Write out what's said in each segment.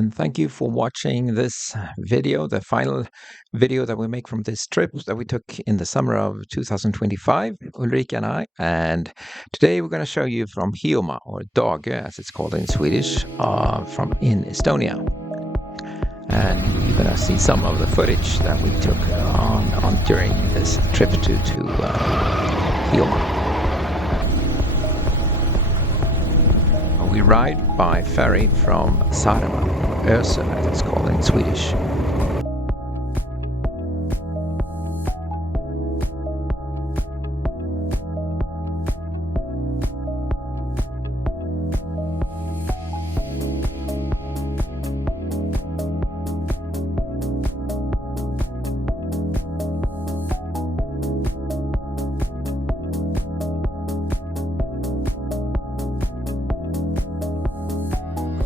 and thank you for watching this video, the final video that we make from this trip that we took in the summer of 2025, Ulrika and I. And today we're going to show you from Hiiumaa, or Dagö as it's called in Swedish, from in Estonia. And you're going to see some of the footage that we took on during this trip to Hiiumaa. We ride by ferry from Saaremaa, or Ösö as it's called in Swedish.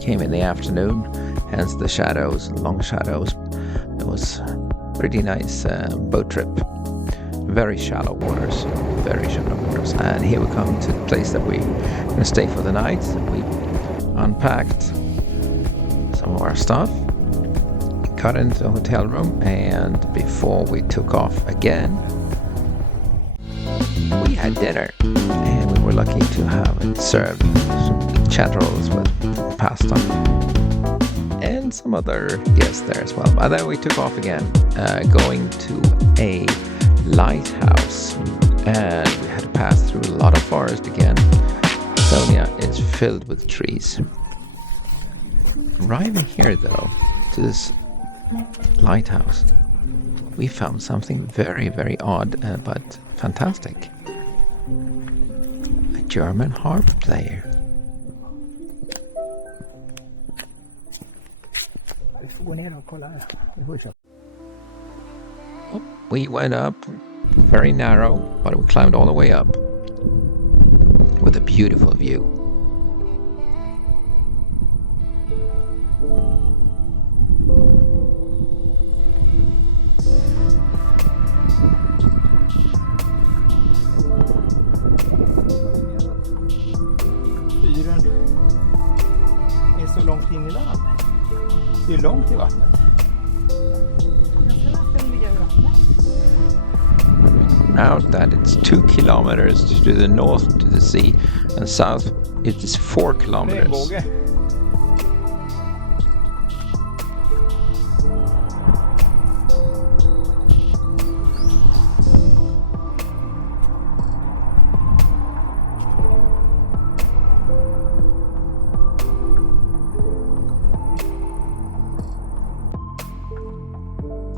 Came in the afternoon, hence the shadows, long shadows. It was pretty nice boat trip. Very shallow waters, and here we come to the place that we're going to stay for the night. We unpacked some of our stuff, got into the hotel room, and before we took off again, we had dinner, and we were lucky to have it served. Chat rolls with pasta and some other guests there as well. And then we took off again, going to a lighthouse, and we had to pass through a lot of forest again. Estonia is filled with trees. Arriving here though, to this lighthouse, we found something very, very odd but fantastic. A German harp player. We went up, very narrow, but we climbed all the way up with a beautiful view. Fyren är så långt in i land. Det är långt i vattnet. Out that it's 2 kilometers to the north to the sea, and south it is 4 kilometers.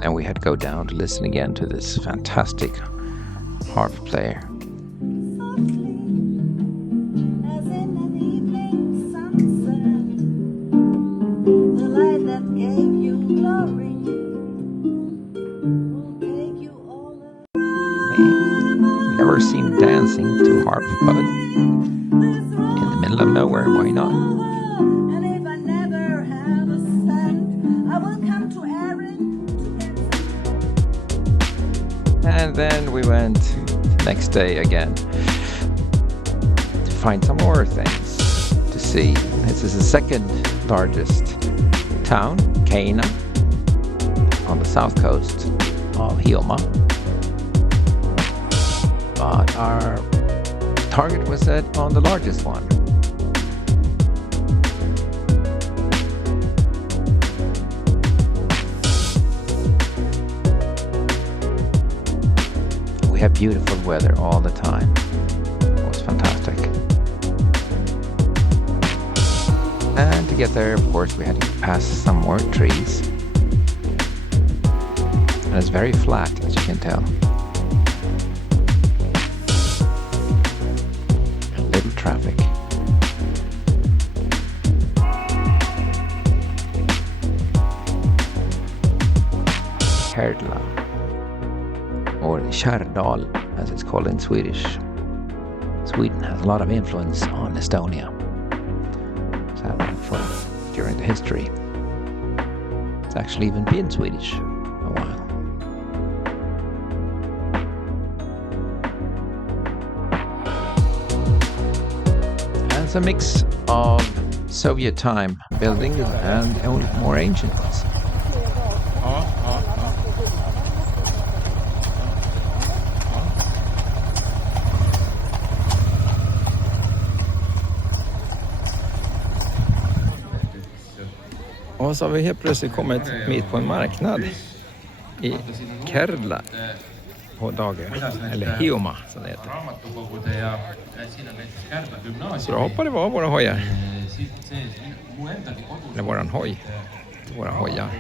And we had to go down to listen again to this fantastic harp player. Never seen dancing to harp, but in the middle of nowhere, why not? And then we went next day again to find some more things to see. This is the second largest town, Keina, on the south coast of Hiiumaa. But our target was set on the largest one. We had beautiful weather all the time. It was fantastic. And to get there, of course, we had to pass some more trees. And it's very flat, as you can tell. And little traffic. Herdla, or Kärdal as it's called in Swedish. Sweden has a lot of influence on Estonia. So during the history, it's actually even been Swedish a while. And it's a mix of Soviet time buildings and more ancient ones. Ja, ja, ja. Och så har vi helt plötsligt kommit mitt på en marknad i Kerdla på Dagö, eller Hioma som det heter. Så då hoppade vi av våra hojar. Eller våran hoj. Våra hojar.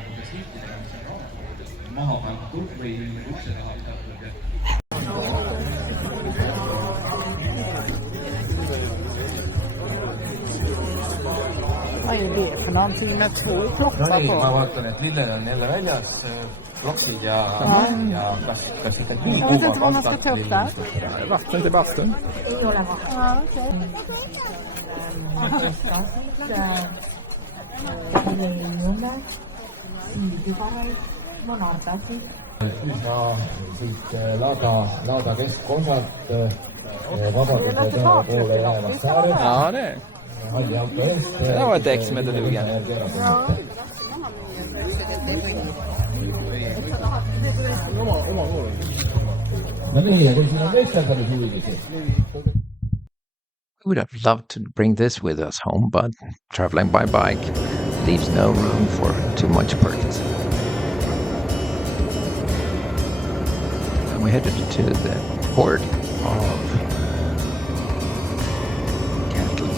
Vad är det för någonting med två klockar på? Ma vaatan, et lilled on jälle väljas, ploksid ja kas ikkagi Jag vet inte vad man ska ta upp där. Vatten till bastun. Ja, okej. üsna siit laada keskosalt Vabaduse tänav poole jäävast saarest. Ja, det är. Halliauto eest. Det var ett ex som heter duga. No nii, ja kui siin on teisteldamise We would have loved to bring this with us home, but traveling by bike leaves no room for too much purchase. And we headed to the port of Cattle.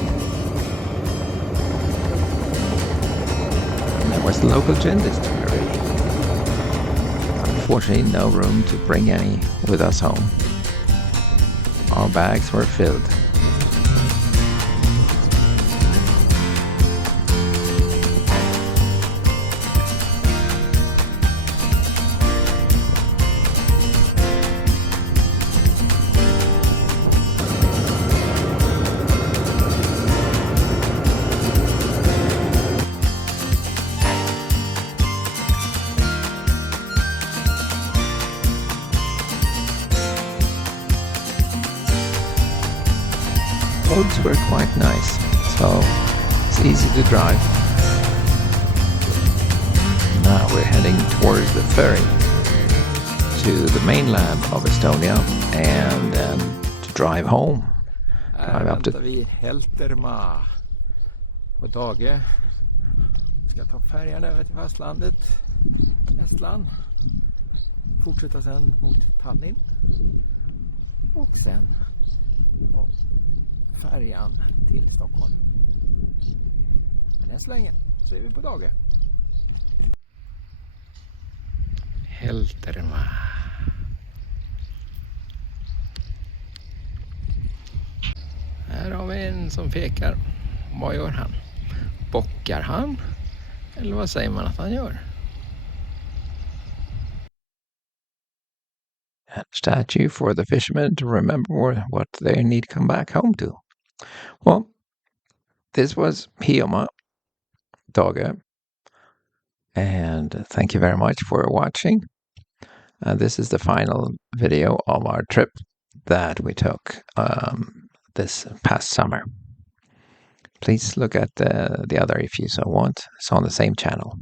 And there was the local gin distillery. Unfortunately, no room to bring any with us home. Our bags were filled. Roads were quite nice, so it's easy to drive. Now we're heading towards the ferry to the mainland of Estonia and then to drive home. Drive up to vi Heltermaa på Dagö. Ska ta färjan över till fastlandet, Estland. Fortsätta sen mot Tallinn. Och sen färjan till Stockholm. Men än så länge så är vi på Dagö. Heltermaa. Här har vi en som pekar. Vad gör han? Bockar han? Eller vad säger man att han gör? A statue for the fishermen to remember what they need to come back home to. Well, this was Hioma, Dagö, and thank you very much for watching. This is the final video of our trip that we took this past summer. Please look at the other if you so want. It's on the same channel.